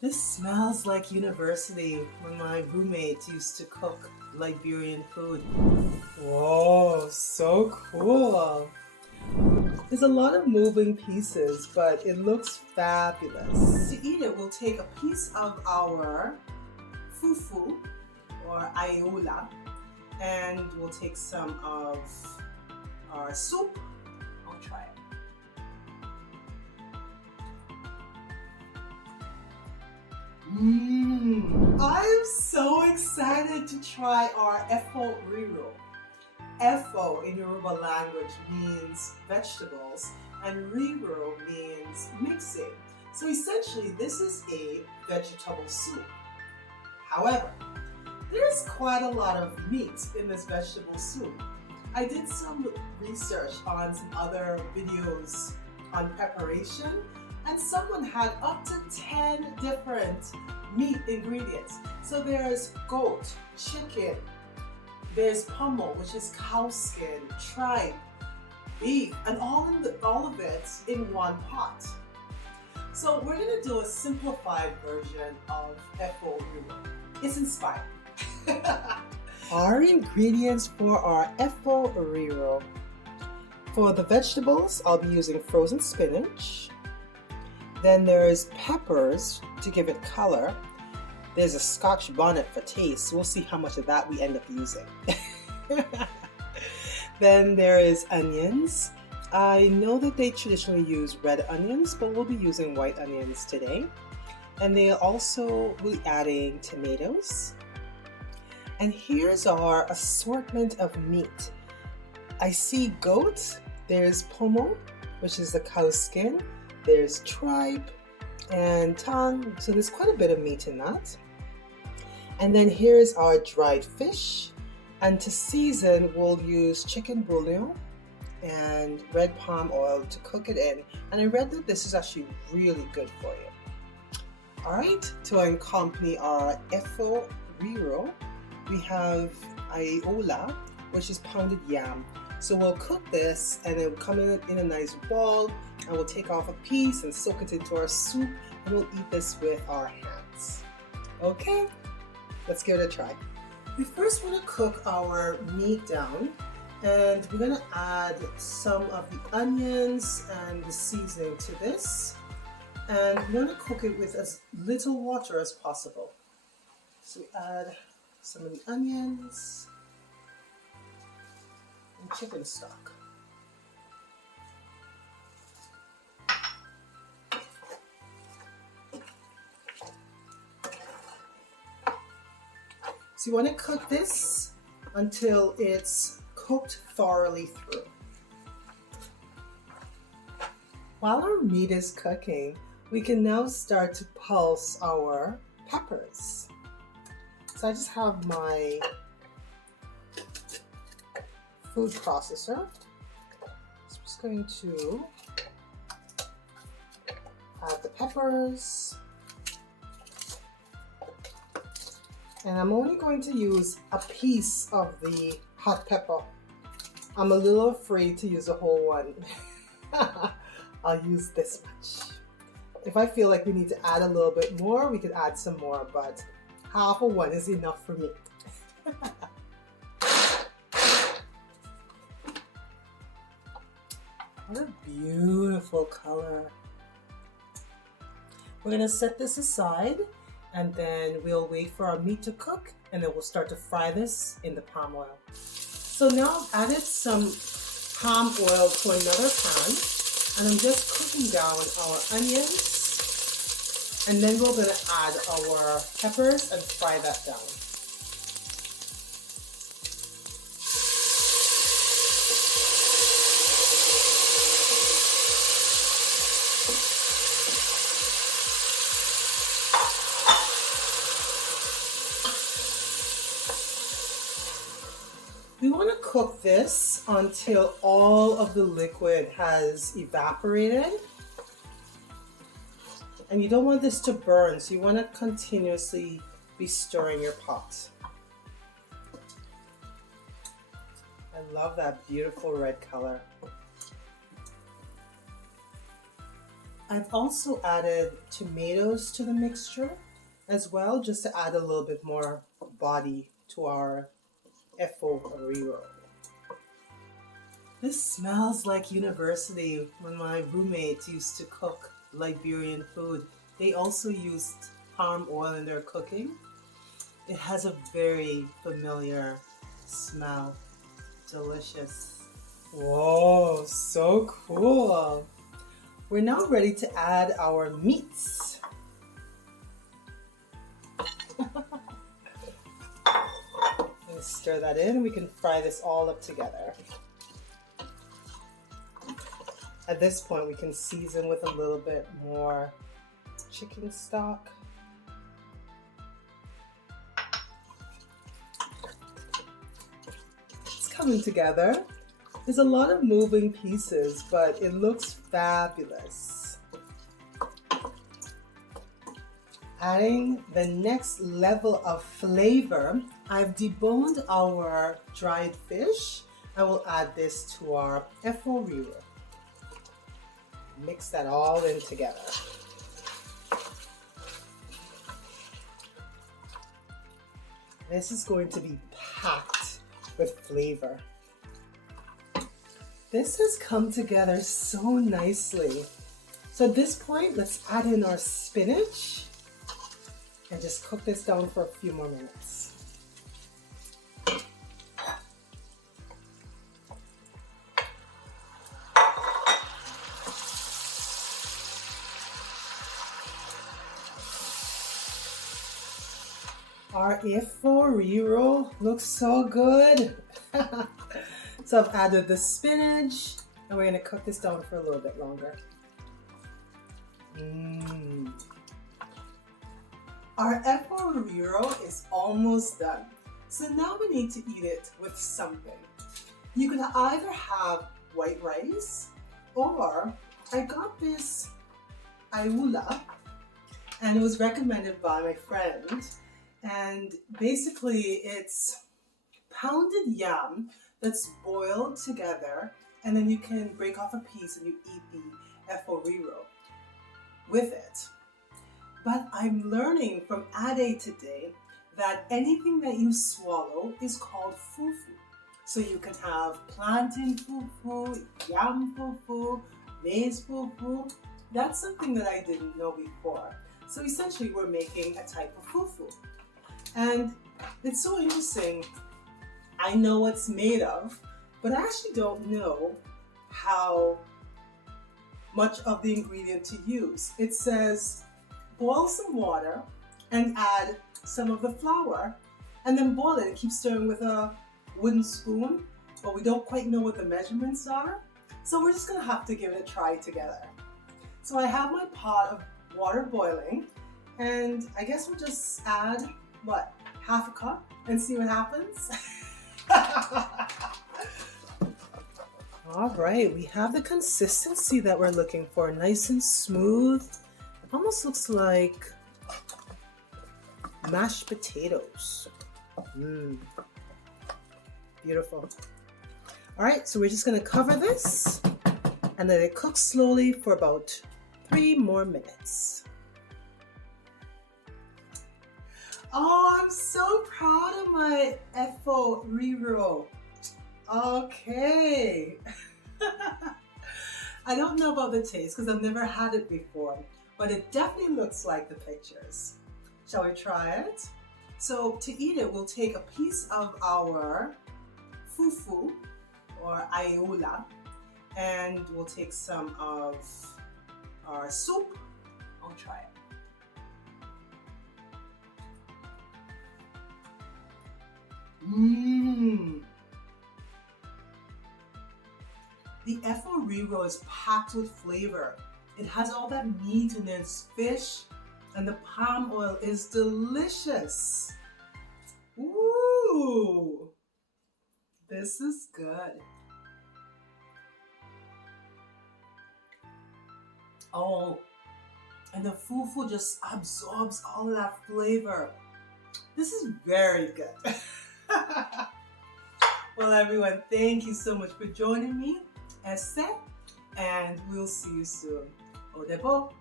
This smells like university when my roommate used to cook Liberian food. Whoa, so cool. There's a lot of moving pieces, but it looks fabulous. To eat it, we'll take a piece of our fufu or ayola, and we'll take some of our soup. I'll try it. I'm so excited to try our Efo Riro. Efo in Yoruba language means vegetables and Riro means mixing. So essentially this is a vegetable soup. However, there's quite a lot of meat in this vegetable soup. I did some research on some other videos on preparation, and someone had up to 10 different meat ingredients. So there's goat, chicken, there's ponmo, which is cow skin, tripe, beef, and all of it in one pot. So we're gonna do a simplified version of Efo Riro. It's inspired. Our ingredients for our Efo Riro. For the vegetables, I'll be using frozen spinach. Then there's peppers to give it color. There's a Scotch bonnet for taste. We'll see how much of that we end up using. Then there is onions. I know that they traditionally use red onions, but we'll be using white onions today. And they'll also be adding tomatoes. And here's our assortment of meat. I see goat, there's ponmo, which is the cow skin, there's tripe and tongue, so there's quite a bit of meat in that. And then here's our dried fish, and to season we'll use chicken bouillon and red palm oil to cook it in. And I read that this is actually really good for you. Alright, to accompany our Efo Riro, we have ayola, which is pounded yam. So we'll cook this and it will come in a nice ball, and we'll take off a piece and soak it into our soup, and we'll eat this with our hands. Okay, let's give it a try. We first want to cook our meat down, and we're going to add some of the onions and the seasoning to this, and we want to cook it with as little water as possible. So we add some of the onions and chicken stock. So you want to cook this until it's cooked thoroughly through. While our meat is cooking, we can now start to pulse our peppers. So I just have my food processor. So I'm just going to add the peppers. And I'm only going to use a piece of the hot pepper. I'm a little afraid to use a whole one. I'll use this much. If I feel like we need to add a little bit more, we could add some more, but half of one is enough for me. What a beautiful color. We're gonna set this aside, and then we'll wait for our meat to cook, and then we'll start to fry this in the palm oil. So now I've added some palm oil to another pan, and I'm just cooking down our onions, and then we're going to add our peppers and fry that down. We want to cook this until all of the liquid has evaporated. And you don't want this to burn, so you want to continuously be stirring your pot. I love that beautiful red color. I've also added tomatoes to the mixture as well, just to add a little bit more body to our Efo Riro. This smells like university when my roommates used to cook Liberian food. They also used palm oil in their cooking. It has a very familiar smell. Delicious. Whoa, so cool. We're now ready to add our meats. Let's stir that in and we can fry this all up together. At this point, we can season with a little bit more chicken stock. It's coming together. There's a lot of moving pieces, but it looks fabulous. Adding the next level of flavor, I've deboned our dried fish. I will add this to our Efo Riro. Mix that all in together. This is going to be packed with flavor. This has come together so nicely. So at this point, let's add in our spinach and just cook this down for a few more minutes. Our Efo Riro looks so good. So I've added the spinach and we're gonna cook this down for a little bit longer. Our Efo Riro is almost done. So now we need to eat it with something. You can either have white rice or I got this aiula and it was recommended by my friend. And basically it's pounded yam that's boiled together, and then you can break off a piece and you eat the Efo Riro with it. But I'm learning from Ade today that anything that you swallow is called fufu. So you can have plantain fufu, yam fufu, maize fufu. That's something that I didn't know before. So essentially we're making a type of fufu. And it's so interesting. I know what it's made of, but I actually don't know how much of the ingredient to use. It says boil some water and add some of the flour and then boil it and keep stirring with a wooden spoon, but we don't quite know what the measurements are. So we're just gonna have to give it a try together. So I have my pot of water boiling and I guess we'll just add what, half a cup and see what happens? All right, we have the consistency that we're looking for, nice and smooth. It almost looks like mashed potatoes. Beautiful. All right, so we're just gonna cover this and let it cook slowly for about 3 more minutes. Oh, I'm so proud of my Efo Riro. Okay. I don't know about the taste because I've never had it before, but it definitely looks like the pictures. Shall we try it? So to eat it, we'll take a piece of our fufu or aiula, and we'll take some of our soup. I'll try it. The Efo Riro is packed with flavor. It has all that meat in its fish, and the palm oil is delicious. Ooh, this is good. Oh, and the fufu just absorbs all of that flavor. This is very good. Well, everyone, thank you so much for joining me, Esther, and we'll see you soon. Au revoir.